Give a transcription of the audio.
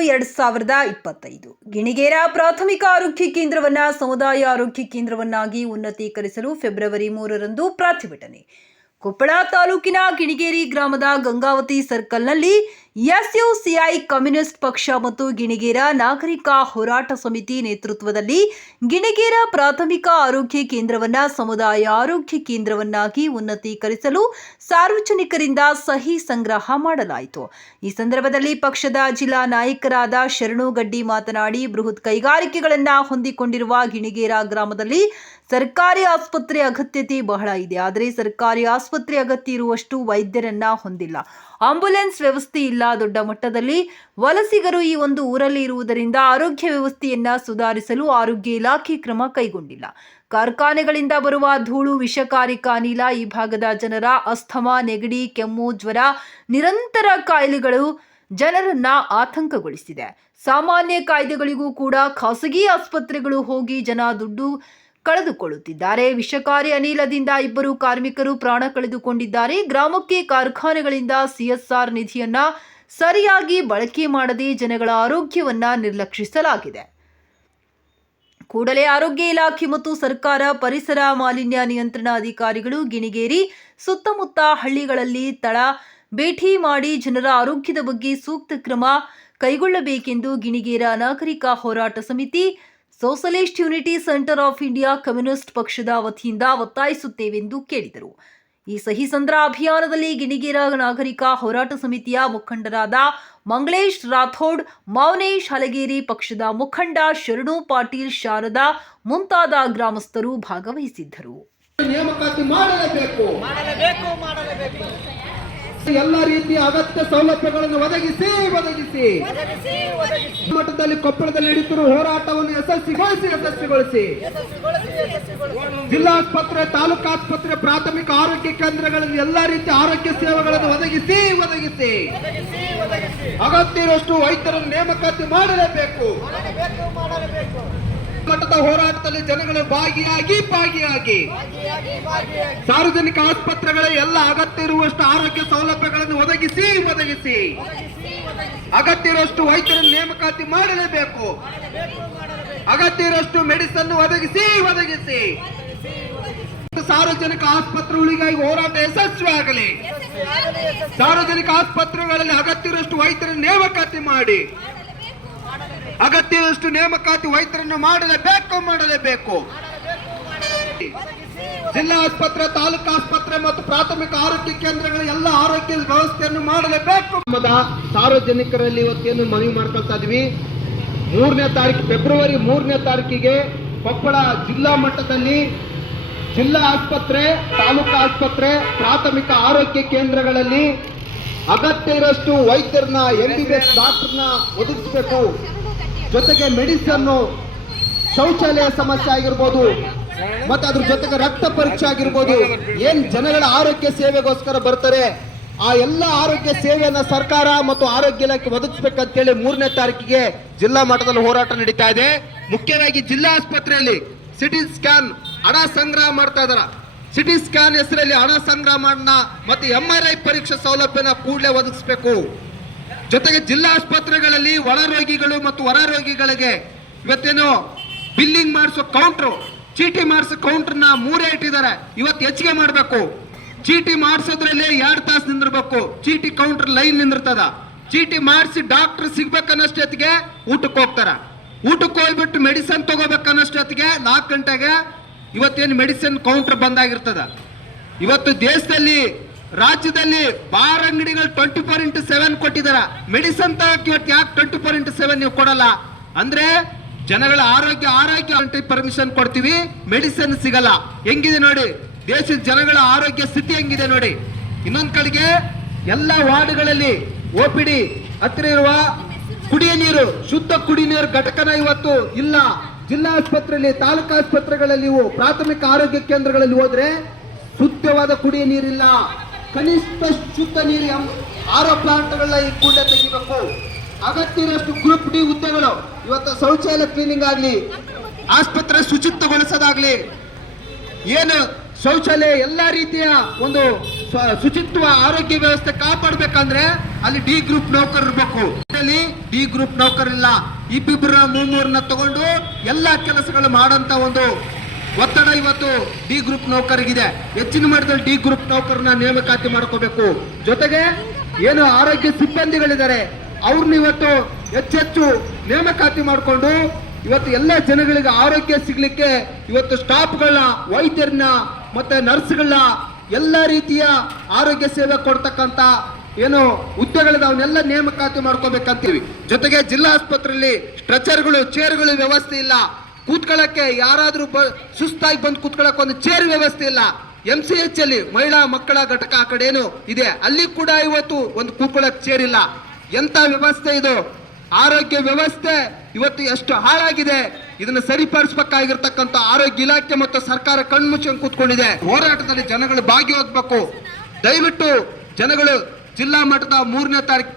ಎರಡ್ ಸಾವಿರದ ಇಪ್ಪತ್ತೈದು. ಗಿಣಿಗೇರ ಪ್ರಾಥಮಿಕ ಆರೋಗ್ಯ ಕೇಂದ್ರವನ್ನ ಸಮುದಾಯ ಆರೋಗ್ಯ ಕೇಂದ್ರವನ್ನಾಗಿ ಉನ್ನತೀಕರಿಸಲು ಫೆಬ್ರವರಿ ಮೂರರಂದು ಪ್ರತಿಭಟನೆ. ಕೊಪ್ಪಳ ತಾಲೂಕಿನ ಗಿಣಿಗೇರಿ ಗ್ರಾಮದ ಗಂಗಾವತಿ ಸರ್ಕಲ್ನಲ್ಲಿ ಎಸ್ಯುಸಿಐ ಕಮ್ಯುನಿಸ್ಟ್ ಪಕ್ಷ ಮತ್ತು ಗಿಣಿಗೇರ ನಾಗರಿಕ ಹೋರಾಟ ಸಮಿತಿ ನೇತೃತ್ವದಲ್ಲಿ ಗಿಣಿಗೇರ ಪ್ರಾಥಮಿಕ ಆರೋಗ್ಯ ಕೇಂದ್ರವನ್ನ, ಸಮುದಾಯ ಆರೋಗ್ಯ ಕೇಂದ್ರವನ್ನಾಗಿ ಉನ್ನತೀಕರಿಸಲು ಸಾರ್ವಜನಿಕರಿಂದ ಸಹಿ ಸಂಗ್ರಹ ಮಾಡಲಾಯಿತು. ಈ ಸಂದರ್ಭದಲ್ಲಿ ಪಕ್ಷದ ಜಿಲ್ಲಾ ನಾಯಕರಾದ ಶರಣು ಗಡ್ಡಿ ಮಾತನಾಡಿ, ಬೃಹತ್ ಕೈಗಾರಿಕೆಗಳನ್ನು ಹೊಂದಿಕೊಂಡಿರುವ ಗಿಣಿಗೇರ ಗ್ರಾಮದಲ್ಲಿ ಸರ್ಕಾರಿ ಆಸ್ಪತ್ರೆ ಅಗತ್ಯತೆ ಬಹಳ ಇದೆ. ಆದರೆ ಸರ್ಕಾರಿ ಆಸ್ಪತ್ರೆ ಅಗತ್ಯ ಇರುವಷ್ಟು ವೈದ್ಯರನ್ನ ಹೊಂದಿಲ್ಲ. ಆಂಬ್ಯುಲೆನ್ಸ್ ವ್ಯವಸ್ಥೆ ಇಲ್ಲ ದೊಡ್ಡ ಮಟ್ಟದಲ್ಲಿ ವಲಸಿಗರು ಈ ಒಂದು ಊರಲ್ಲಿ ಇರುವುದರಿಂದ ಆರೋಗ್ಯ ವ್ಯವಸ್ಥೆಯನ್ನ ಸುಧಾರಿಸಲು ಆರೋಗ್ಯ ಇಲಾಖೆ ಕ್ರಮ ಕೈಗೊಂಡಿಲ್ಲ. ಕಾರ್ಖಾನೆಗಳಿಂದ ಬರುವ ಧೂಳು ವಿಷಕಾರಿ ಅನಿಲ ಈ ಭಾಗದ ಜನರ ಅಸ್ಥಮಾ ನೆಗಡಿ, ಕೆಮ್ಮು, ಜ್ವರ ನಿರಂತರ ಕಾಯಿಲೆಗಳು ಜನರನ್ನ ಆತಂಕಗೊಳಿಸಿದೆ. ಸಾಮಾನ್ಯ ಕಾಯ್ದೆಗಳಿಗೂ ಕೂಡ ಖಾಸಗಿ ಆಸ್ಪತ್ರೆಗಳು ಹೋಗಿ ಜನ ದುಡ್ಡು ಕಳೆದುಕೊಳ್ಳುತ್ತಿದ್ದಾರೆ. ವಿಷಕಾರಿ ಅನಿಲದಿಂದ ಇಬ್ಬರು ಕಾರ್ಮಿಕರು ಪ್ರಾಣ ಕಳೆದುಕೊಂಡಿದ್ದಾರೆ. ಗ್ರಾಮಕ್ಕೆ ಕಾರ್ಖಾನೆಗಳಿಂದ ಸಿಎಸ್ಆರ್ ನಿಧಿಯನ್ನ ಸರಿಯಾಗಿ ಬಳಕೆ ಮಾಡದೆ ಜನಗಳ ಆರೋಗ್ಯವನ್ನ ನಿರ್ಲಕ್ಷಿಸಲಾಗಿದೆ. ಕೂಡಲೇ ಆರೋಗ್ಯ ಇಲಾಖೆ ಮತ್ತು ಸರ್ಕಾರ ಪರಿಸರ ಮಾಲಿನ್ಯ ನಿಯಂತ್ರಣ ಅಧಿಕಾರಿಗಳು ಗಿಣಿಗೇರಿ ಸುತ್ತಮುತ್ತ ಹಳ್ಳಿಗಳಲ್ಲಿ ತಳ ಭೇಟಿ ಮಾಡಿ ಜನರ ಆರೋಗ್ಯದ ಬಗ್ಗೆ ಸೂಕ್ತ ಕ್ರಮ ಕೈಗೊಳ್ಳಬೇಕೆಂದು ಗಿಣಿಗೇರ ನಾಗರಿಕ ಹೋರಾಟ ಸಮಿತಿ socialist unity centre of India communist ಪಕ್ಷದ ವತಿಯಿಂದ ಒತ್ತಾಯಿಸುತ್ತೇವೆಂದು ಕೇಳಿದರು. ಈ ಸಹಿ ಸಂದ್ರ ಅಭಿಯಾನದಲ್ಲಿ ಗಿಣಿಗೇರ ನಾಗರಿಕ ಹೋರಾಟ ಸಮಿತಿಯ ಮುಖಂಡರಾದ ಮಂಗಳೇಶ್ ರಾಥೋಡ್ ಮೌನೇಶ್ ಹಲಗೇರಿ ಪಕ್ಷದ ಮುಖಂಡ ಶರಣು ಪಾಟೀಲ್ ಶಾರದಾ ಮುಂತಾದ ಗ್ರಾಮಸ್ಥರು ಭಾಗವಹಿಸಿದ್ದರು. ನೇಮಕಾತಿ ಮಾಡಲೇಬೇಕು. ಮಾಡಲೇಬೇಕು ಮಾಡಲೇಬೇಕು. ಎಲ್ಲ ರೀತಿಯ ಅಗತ್ಯ ಸೌಲಭ್ಯಗಳನ್ನು ಒದಗಿಸಿ ಒದಗಿಸಿ. ಮಟ್ಟದಲ್ಲಿ ಕೊಪ್ಪಳದಲ್ಲಿ ನಡೀತಿರುವ ಹೋರಾಟವನ್ನು ಯಶಸ್ವಿಗೊಳಿಸಿ ಯಶಸ್ವಿಗೊಳಿಸಿ ಜಿಲ್ಲಾಸ್ಪತ್ರೆ ತಾಲೂಕಾಸ್ಪತ್ರೆ ಪ್ರಾಥಮಿಕ ಆರೋಗ್ಯ ಕೇಂದ್ರಗಳಲ್ಲಿ ಎಲ್ಲಾ ರೀತಿಯ ಆರೋಗ್ಯ ಸೇವೆಗಳನ್ನು ಒದಗಿಸಿ ಒದಗಿಸಿ. ಅಗತ್ಯ ಇರುವಷ್ಟು ವೈದ್ಯರನ್ನು ನೇಮಕಾತಿ ಮಾಡಲೇಬೇಕು. ಮಟ್ಟದ ಹೋರಾಟದಲ್ಲಿ ಜನಗಳು ಭಾಗಿಯಾಗಿ ಭಾಗಿಯಾಗಿ. ಸಾರ್ವಜನಿಕ ಆಸ್ಪತ್ರೆಗಳ ಎಲ್ಲ ಅಗತ್ಯ ಇರುವಷ್ಟು ಆರೋಗ್ಯ ಸೌಲಭ್ಯಗಳನ್ನು ಒದಗಿಸಿ ಒದಗಿಸಿ. ಅಗತ್ಯ ಇರುವಷ್ಟು ವೈದ್ಯರ ನೇಮಕಾತಿ ಮಾಡಲೇಬೇಕು. ಅಗತ್ಯ ಇರುವಷ್ಟು ಮೆಡಿಸನ್ ಒದಗಿಸಿ ಒದಗಿಸಿ. ಸಾರ್ವಜನಿಕ ಆಸ್ಪತ್ರೆಗಳಿಗಾಗಿ ಹೋರಾಟ ಯಶಸ್ವಿಯಾಗಲಿ. ಸಾರ್ವಜನಿಕ ಆಸ್ಪತ್ರೆಗಳಲ್ಲಿ ಅಗತ್ಯ ಇರುವಷ್ಟು ವೈದ್ಯರನ್ನು ನೇಮಕಾತಿ ಮಾಡಿ. ಅಗತ್ಯ ಇರುವಷ್ಟು ನೇಮಕಾತಿ ವೈದ್ಯರನ್ನು ಮಾಡಲೇಬೇಕು ಮಾಡಲೇಬೇಕು. ಜಿಲ್ಲಾ ಆಸ್ಪತ್ರೆ, ತಾಲೂಕು ಆಸ್ಪತ್ರೆ ಮತ್ತು ಪ್ರಾಥಮಿಕ ಆರೋಗ್ಯ ಕೇಂದ್ರಗಳ ಎಲ್ಲ ಆರೋಗ್ಯ ವ್ಯವಸ್ಥೆಯನ್ನು ಮಾಡಲೇಬೇಕು. ಸಾರ್ವಜನಿಕರಲ್ಲಿ ಇವತ್ತೇನು ಮನವಿ ಮಾಡ್ಕೊಳ್ತಾ ಇದ್ವಿ? ಮೂರನೇ ತಾರೀಕು, ಫೆಬ್ರವರಿ ಮೂರನೇ ತಾರೀಕಿಗೆ ಕೊಪ್ಪಳ ಜಿಲ್ಲಾ ಮಟ್ಟದಲ್ಲಿ ಜಿಲ್ಲಾ ಆಸ್ಪತ್ರೆ, ತಾಲೂಕು ಆಸ್ಪತ್ರೆ, ಪ್ರಾಥಮಿಕ ಆರೋಗ್ಯ ಕೇಂದ್ರಗಳಲ್ಲಿ ಅಗತ್ಯ ಇರಷ್ಟು ವೈದ್ಯರನ್ನ ಎಂ ಬಿ ಬಿ ಎಸ್ ಡಾಕ್ಟರ್ನ ಒದಗಿಸಬೇಕು. ಜೊತೆಗೆ ಮೆಡಿಸನ್ ಶೌಚಾಲಯ ಸಮಸ್ಯೆ ಆಗಿರ್ಬೋದು, ಮತ್ತೆ ಅದ್ರ ಜೊತೆಗೆ ರಕ್ತ ಪರೀಕ್ಷೆ ಆಗಿರ್ಬೋದು, ಏನ್ ಜನಗಳ ಆರೋಗ್ಯ ಸೇವೆಗೋಸ್ಕರ ಬರ್ತಾರೆ, ಆ ಎಲ್ಲ ಆರೋಗ್ಯ ಸೇವೆಯನ್ನ ಸರ್ಕಾರ ಮತ್ತು ಆರೋಗ್ಯ ಇಲಾಖೆ ಒದಗಿಸ್ಬೇಕಂತೇಳಿ ಮೂರನೇ ತಾರೀಕಿಗೆ ಜಿಲ್ಲಾ ಮಟ್ಟದಲ್ಲಿ ಹೋರಾಟ ನಡೀತಾ ಇದೆ. ಮುಖ್ಯವಾಗಿ ಜಿಲ್ಲಾ ಆಸ್ಪತ್ರೆಯಲ್ಲಿ ಸಿಟಿ ಸ್ಕ್ಯಾನ್ ಹಣ ಸಂಗ್ರಹ ಮಾಡ್ತಾ ಇದಾರ. ಸಿಟಿ ಸ್ಕ್ಯಾನ್ ಹೆಸರಲ್ಲಿ ಹಣ ಸಂಗ್ರಹ ಮಾಡ ಮತ್ತೆ ಎಂ ಆರ್ ಐ ಪರೀಕ್ಷೆ ಸೌಲಭ್ಯನ ಕೂಡಲೇ ಒದಗಿಸ್ಬೇಕು. ಜೊತೆಗೆ ಜಿಲ್ಲಾ ಆಸ್ಪತ್ರೆಗಳಲ್ಲಿ ಒಳ ರೋಗಿಗಳು ಮತ್ತು ಹೊರ ರೋಗಿಗಳಿಗೆ ಇವತ್ತೇನು ಬಿಲ್ಲಿಂಗ್ ಮಾಡಿಸೋ ಕೌಂಟ್ರು ಚೀಟಿ ಮಾಡಿಸೋ ಕೌಂಟ್ರನ್ನ ಮೂರೇ ಇಟ್ಟಿದ್ದಾರೆ. ಇವತ್ತು ಹೆಚ್ಚಿಗೆ ಮಾಡಬೇಕು. ಚೀಟಿ ಮಾಡಿಸೋದ್ರಲ್ಲಿ ಎರಡು ತಾಸು ನಿಂದಿರ್ಬೇಕು. ಚೀಟಿ ಕೌಂಟರ್ ಲೈನ್ ನಿಂದಿರ್ತದ. ಚೀಟಿ ಮಾಡಿಸಿ ಡಾಕ್ಟರ್ ಸಿಗ್ಬೇಕನ್ನಷ್ಟೊತ್ತಿಗೆ ಊಟಕ್ಕೆ ಹೋಗ್ತಾರ. ಊಟಕ್ಕೆ ಹೋಗ್ಬಿಟ್ಟು ಮೆಡಿಸನ್ ತಗೋಬೇಕನ್ನಷ್ಟೊತ್ತಿಗೆ ನಾಲ್ಕು ಗಂಟೆಗೆ ಇವತ್ತೇನು ಮೆಡಿಸಿನ್ ಕೌಂಟರ್ ಬಂದಾಗಿರ್ತದ ಇವತ್ತು ದೇಶದಲ್ಲಿ ರಾಜ್ಯದಲ್ಲಿ ಬಾರ್ ಅಂಗಡಿಗಳು ಟ್ವೆಂಟಿ ಫೋರ್ ಇಂಟು ಸೆವೆನ್ ಕೊಟ್ಟಿದಾರ. ಮೆಡಿಸನ್ ತಗೋಕೆ ಇವತ್ತು ಯಾಕೆ ಟ್ವೆಂಟಿ ಫೋರ್ ಇಂಟು ಸೆವೆನ್ ನೀವು ಕೊಡಲ್ಲ? ಅಂದ್ರೆ ಜನಗಳ ಆರೋಗ್ಯ ಆರೋಗ್ಯ ಪರ್ಮಿಷನ್ ಕೊಡ್ತೀವಿ ಮೆಡಿಸನ್ ಸಿಗಲ್ಲ. ಹೆಂಗಿದೆ ನೋಡಿ? ದೇಶದ ಜನಗಳ ಆರೋಗ್ಯ ಸ್ಥಿತಿ ಹೆಂಗಿದೆ ನೋಡಿ? ಇನ್ನೊಂದ್ ಕಡೆಗೆ ಎಲ್ಲ ವಾರ್ಡ್ಗಳಲ್ಲಿ ಓ ಪಿ ಡಿ ಹತ್ತಿರ ಇರುವ ಕುಡಿಯ ನೀರು, ಶುದ್ಧ ಕುಡಿಯ ನೀರು ಘಟಕನ ಇವತ್ತು ಇಲ್ಲ. ಜಿಲ್ಲಾ ಆಸ್ಪತ್ರೆಯಲ್ಲಿ, ತಾಲೂಕು ಆಸ್ಪತ್ರೆಗಳಲ್ಲಿ ಪ್ರಾಥಮಿಕ ಆರೋಗ್ಯ ಕೇಂದ್ರಗಳಲ್ಲಿ ಹೋದ್ರೆ ಶುದ್ಧವಾದ ಕುಡಿಯ ನೀರಿಲ್ಲ. ಕನಿಷ್ಠ ಶುದ್ಧ ನೀರು ಎಂ- ಆರೋ ಪ್ಲಾಂಟ್ಗಳನ್ನ ಈ ಕೂಡಲೇ ತೆಗಿಬೇಕು. ಅಗತ್ಯ ಇರೋಷ್ಟು ಗ್ರೂಪ್ ಡಿ ಹುದ್ದೆಗಳು, ಇವತ್ತು ಶೌಚಾಲಯ ಕ್ಲೀನಿಂಗ್ ಆಗಲಿ, ಆಸ್ಪತ್ರೆ ಶುಚಿತ್ವಗೊಳಿಸೋದಾಗ್ಲಿ, ಏನು ಶೌಚಾಲಯ ಎಲ್ಲಾ ರೀತಿಯ ಒಂದು ಶುಚಿತ್ವ ಆರೋಗ್ಯ ವ್ಯವಸ್ಥೆ ಕಾಪಾಡಬೇಕಂದ್ರೆ ಅಲ್ಲಿ ಡಿ ಗ್ರೂಪ್ ನೌಕರ್ ಇರಬೇಕು. ಡಿ ಗ್ರೂಪ್ ನೌಕರಿಲ್ಲ ಇಬ್ಬಿಬ್ಬರ ಮೂರ್ಮೂರನ್ನ ತಗೊಂಡು ಎಲ್ಲಾ ಕೆಲಸಗಳು ಮಾಡಂತ ಒಂದು ಒತ್ತಡ ಇವತ್ತು ಡಿ ಗ್ರೂಪ್ ನೌಕರಿಗಿದೆ ಹೆಚ್ಚಿನ ಮಟ್ಟದಲ್ಲಿ ಡಿ ಗ್ರೂಪ್ ನೌಕರನ್ನ ನೇಮಕಾತಿ ಮಾಡ್ಕೋಬೇಕು. ಜೊತೆಗೆ ಏನು ಆರೋಗ್ಯ ಸಿಬ್ಬಂದಿಗಳಿದ್ದಾರೆ ಅವ್ರನ್ನ ಇವತ್ತು ಹೆಚ್ಚೆಚ್ಚು ನೇಮಕಾತಿ ಮಾಡಿಕೊಂಡು ಇವತ್ತು ಎಲ್ಲ ಜನಗಳಿಗೆ ಆರೋಗ್ಯ ಸಿಗ್ಲಿಕ್ಕೆ ಇವತ್ತು ಸ್ಟಾಫ್ಗಳನ್ನ ವೈದ್ಯರನ್ನ ಮತ್ತೆ ನರ್ಸ್ಗಳನ್ನ ಎಲ್ಲ ರೀತಿಯ ಆರೋಗ್ಯ ಸೇವೆ ಕೊಡ್ತಕ್ಕಂತ ಏನು ಹುದ್ದೆಗಳಿದೆ, ಅವನ್ನೆಲ್ಲ ನೇಮಕಾತಿ ಮಾಡ್ಕೋಬೇಕಂತೀವಿ. ಜೊತೆಗೆ ಜಿಲ್ಲಾ ಆಸ್ಪತ್ರೆಯಲ್ಲಿ ಸ್ಟ್ರೆಚರ್ಗಳು ಚೇರ್ಗಳು ವ್ಯವಸ್ಥೆ ಇಲ್ಲ. ಕೂತ್ಕೊಳ್ಳಕ್ಕೆ ಯಾರಾದರೂ ಬ, ಸುಸ್ತಾಗಿ ಬಂದು ಕೂತ್ಕೊಳ್ಳೋಕೆ ಒಂದು ಚೇರ್ ವ್ಯವಸ್ಥೆ ಇಲ್ಲ. ಎಂ ಸಿ ಎಚ್ ಅಲ್ಲಿ ಮಹಿಳಾ ಮಕ್ಕಳ ಘಟಕ ಆ ಕಡೆ ಏನು ಇದೆ? ಅಲ್ಲಿ ಕೂಡ ಇವತ್ತು ಒಂದು ಕೂತ್ಕೊಳ್ಳೋಕೆ ಚೇರ್ ಇಲ್ಲ. ಎಂತ ವ್ಯವಸ್ಥೆ ಇದು? ಆರೋಗ್ಯ ವ್ಯವಸ್ಥೆ ಇವತ್ತು ಎಷ್ಟು ಹಾಳಾಗಿದೆ? ಇದನ್ನು ಸರಿಪಡಿಸಬೇಕಾಗಿರ್ತಕ್ಕಂಥ ಆರೋಗ್ಯ ಇಲಾಖೆ ಮತ್ತು ಸರ್ಕಾರ ಕಣ್ಮುಚ್ಚಂಗೆ ಕೂತ್ಕೊಂಡಿದೆ. ಹೋರಾಟದಲ್ಲಿ ಜನಗಳು ಭಾಗಿಯಾಗಬೇಕು. ದಯವಿಟ್ಟು ಜನಗಳು ಜಿಲ್ಲಾ ಮಟ್ಟದ ಮೂರನೇ ತಾರೀಕು